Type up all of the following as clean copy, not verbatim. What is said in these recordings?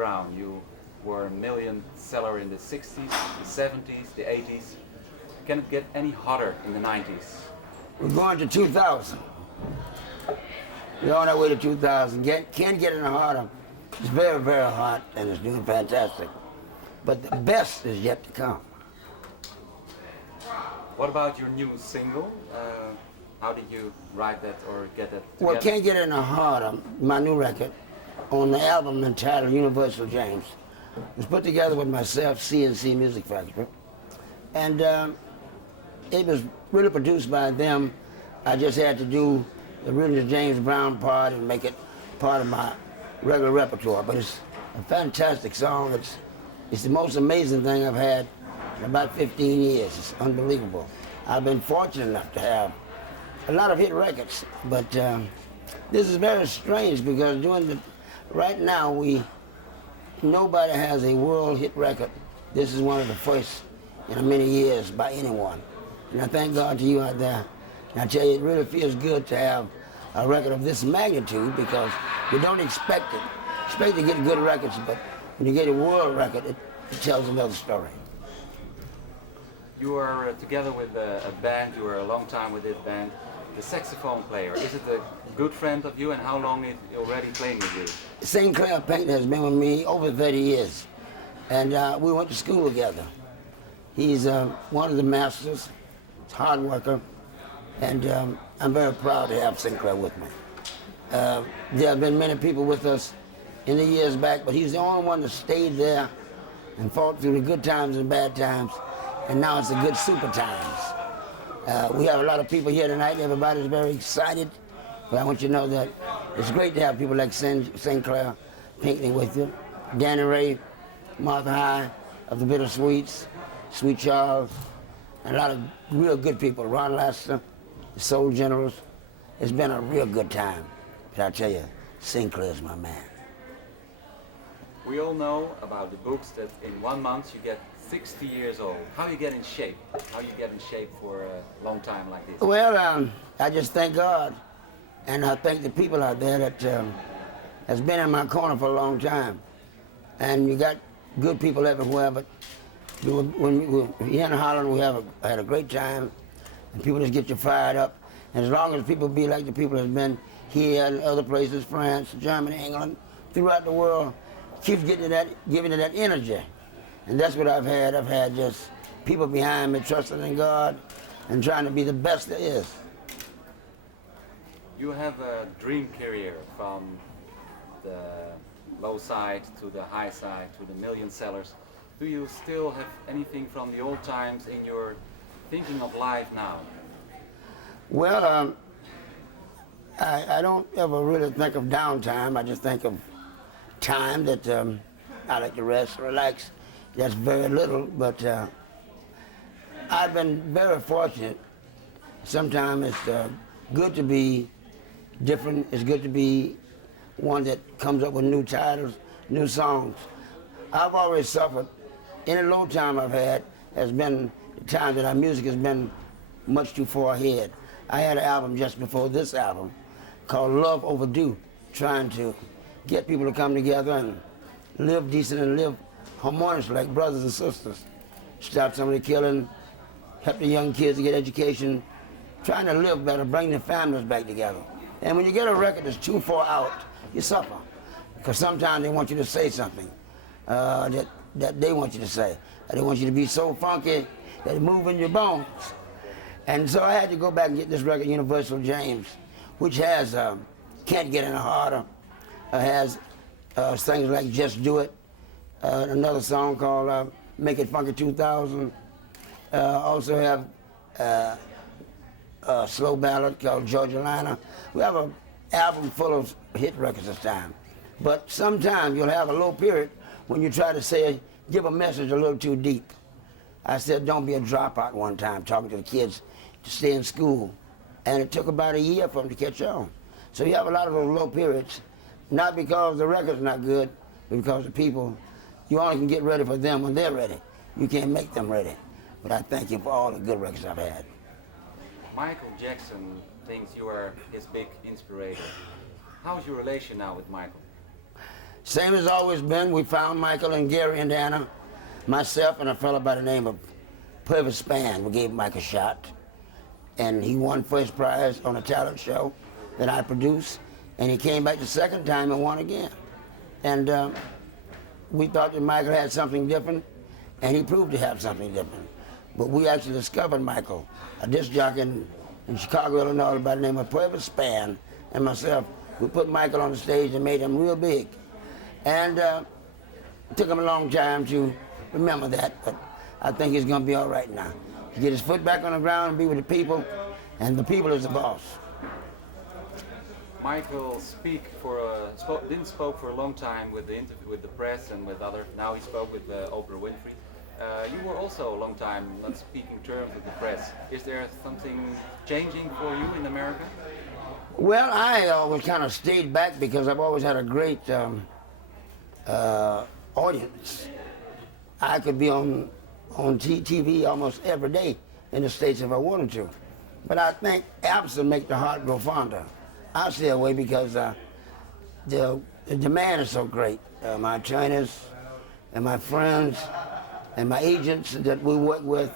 Brown. You were a million seller in the 60s, the 70s, the 80s. Can it get any hotter in the 90s? We're going to 2000. We're on our way to 2000. Can't get any hotter. It's very, very hot, and it's doing fantastic. But the best is yet to come. What about your new single? How did you write that or get that together? Well, Can't Get Any Harder, my new record, on the album entitled Universal James, was put together with myself, CNC Music Factory. And it was really produced by them. I just had to do the original James Brown part and make it part of my regular repertoire. But it's a fantastic song. It's the most amazing thing I've had in about 15 years. It's unbelievable. I've been fortunate enough to have a lot of hit records, but this is very strange because right now nobody has a world hit record. This is one of the first in many years by anyone. And I thank God to you out there. And I tell you, it really feels good to have a record of this magnitude because you don't expect it. Expect to get good records, but when you get a world record, it tells another story. You are together with a band, you were a long time with this band. The saxophone player, is it a good friend of you, and how long is he already playing with you? St. Clair Painter has been with me over 30 years, and we went to school together. He's one of the masters, he's a hard worker, and I'm very proud to have St. Clair with me. There have been many people with us in the years back, but he's the only one that stayed there and fought through the good times and bad times, and now it's the good super times. We have a lot of people here tonight. Everybody's very excited. But I want you to know that it's great to have people like St. Clair Pinckney with you. Danny Ray, Martha High of the Bittersweets, Sweet Charles, and a lot of real good people. Ron Laster, the Soul Generals. It's been a real good time. But I tell you, St. Clair's my man. We all know about the books that in 1 month you get 60 years old. How you get in shape? How you get in shape for a long time like this? Well, I just thank God, and I thank the people out there that has been in my corner for a long time. And you got good people everywhere, but when here in Holland, we had a great time, and people just get you fired up. And as long as people be like the people that's been here and other places, France, Germany, England, throughout the world, keep giving it that energy. And that's what I've had. I've had just people behind me trusting in God and trying to be the best there is. You have a dream career from the low side to the high side to the million sellers. Do you still have anything from the old times in your thinking of life now? Well, I don't ever really think of downtime. I just think of time that I like to rest, relax. That's very little, but I've been very fortunate. Sometimes it's good to be different. It's good to be one that comes up with new titles, new songs. I've always suffered. Any low time I've had has been the time that our music has been much too far ahead. I had an album just before this album called Love Overdue, trying to get people to come together and live decent and live harmoniously like brothers and sisters. Stop some of the killing, help the young kids to get education, trying to live better, bring their families back together. And when you get a record that's too far out, you suffer. Because sometimes they want you to say something that they want you to say. They want you to be so funky that it moves in your bones. And so I had to go back and get this record, Universal James, which has Can't Get Any Harder, has things like Just Do It, another song called Make It Funky 2000. Also have a slow ballad called Georgia Liner. We have an album full of hit records this time. But sometimes you'll have a low period when you try to give a message a little too deep. I said, don't be a dropout one time, talking to the kids to stay in school. And it took about a year for them to catch on. So you have a lot of those low periods, not because the record's not good, but because the people, you only can get ready for them when they're ready. You can't make them ready. But I thank you for all the good records I've had. Michael Jackson thinks you are his big inspiration. How's your relation now with Michael? Same as always been. We found Michael in Gary, Indiana. Myself and a fellow by the name of Purvis Spann. We gave Mike a shot. And he won first prize on a talent show that I produced. And he came back the second time and won again. And we thought that Michael had something different, and he proved to have something different. But we actually discovered Michael, a disc jockey in Chicago, Illinois, by the name of Purvis Spann, and myself. We put Michael on the stage and made him real big. And it took him a long time to remember that, but I think he's going to be all right now. To get his foot back on the ground and be with the people, and the people is the boss. Michael didn't spoke for a long time with the interview with the press and with other. Now he spoke with Oprah Winfrey. You were also a long time not speaking terms with the press. Is there something changing for you in America? Well, I always kind of stayed back because I've always had a great audience. I could be on TV almost every day in the States if I wanted to. But I think absence make the heart grow fonder. I stay away because the demand is so great. My trainers and my friends and my agents that we work with,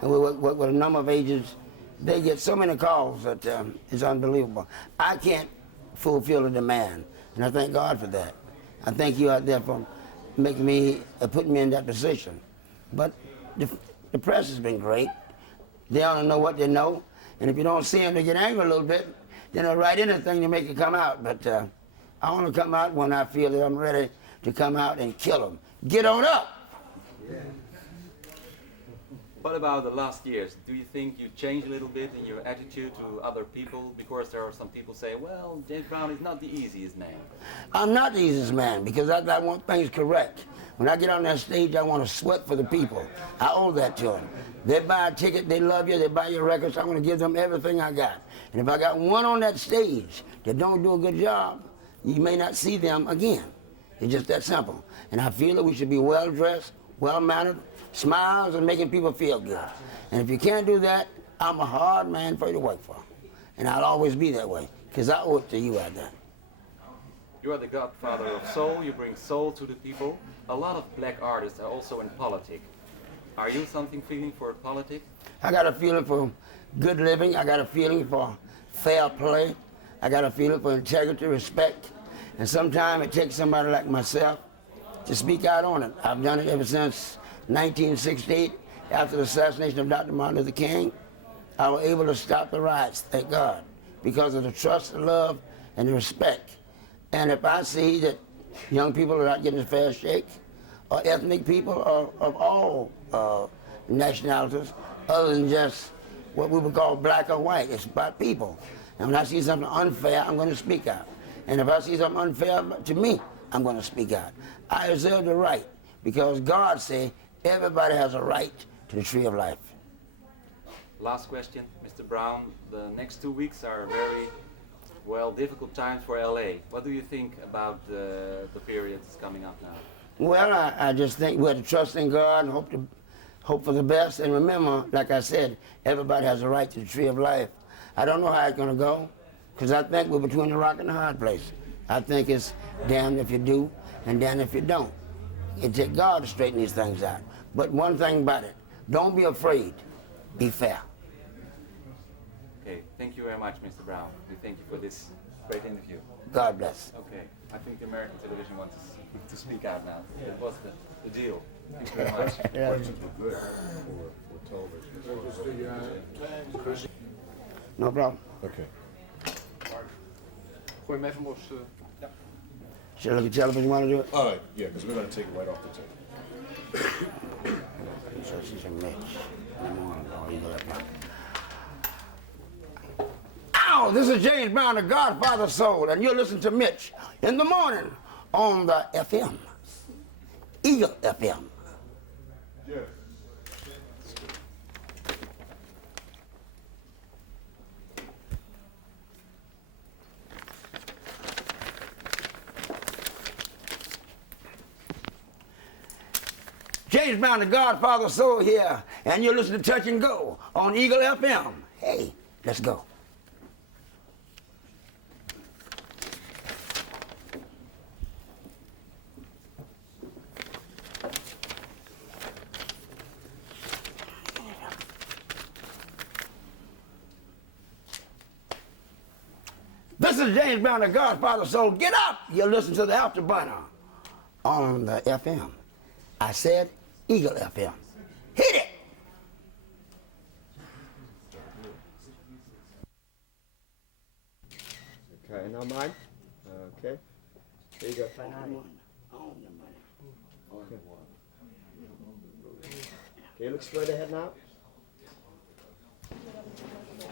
and we work with a number of agents, they get so many calls that it's unbelievable. I can't fulfill the demand, and I thank God for that. I thank you out there for making me, putting me in that position. But the press has been great. They only know what they know, and if you don't see them, they get angry a little bit. Then they'll write anything to make it come out. But I want to come out when I feel that I'm ready to come out and kill them. Get on up! Yeah. What about the last years? Do you think you changed a little bit in your attitude to other people? Because there are some people say, well, James Brown is not the easiest man. I'm not the easiest man because I want things correct. When I get on that stage, I want to sweat for the people. I owe that to them. They buy a ticket, they love you, they buy your records, I'm going to give them everything I got. And if I got one on that stage that don't do a good job, you may not see them again. It's just that simple. And I feel that we should be well-dressed, well-mannered, smiles, and making people feel good. And if you can't do that, I'm a hard man for you to work for. And I'll always be that way, because I owe it to you out there. You are the godfather of soul, you bring soul to the people. A lot of black artists are also in politics. Are you feeling for politics? I got a feeling for good living. I got a feeling for fair play. I got a feeling for integrity, respect. And sometimes it takes somebody like myself to speak out on it. I've done it ever since 1968, after the assassination of Dr. Martin Luther King. I was able to stop the riots, thank God, because of the trust, the love, and the respect. And if I see that young people are not getting a fair shake, or ethnic people, or of all nationalities, other than just what we would call black or white, it's about people. And when I see something unfair, I'm going to speak out. And if I see something unfair to me, I'm going to speak out. I reserve the right, because God said everybody has a right to the tree of life. Last question, Mr. Brown. The next 2 weeks are very, well, difficult times for LA. What do you think about the period that's coming up now? Well, I just think we have to trust in God and hope for the best. And remember, like I said, everybody has a right to the tree of life. I don't know how it's going to go, because I think we're between the rock and the hard place. I think it's damned if you do and damned if you don't. It takes God to straighten these things out. But one thing about it, don't be afraid. Be fair. Okay, thank you very much, Mr. Brown. We thank you for this great interview. God bless. Okay, I think the American television wants to speak out now. That was the deal. Thank you very much. Questions were good for television. No problem. Okay. Gooi hem even los. Should I look at television want to do it? All right, yeah, because we're going to take it right off the table. So she's a Mitch. In the morning, oh, you go that far. Ow! This is James Brown, the Godfather of Soul, and you're listening to Mitch in the morning on the FM. Eagle FM. Yes. James Brown, the Godfather of Soul here, and you're listening to Touch and Go on Eagle FM. Hey, let's go. This is James Brown, the Godfather. So get up. You listen to the Afterburner on the FM. I said Eagle FM. Hit it. Okay, now mine. Okay. Here you go. Okay, look straight ahead now.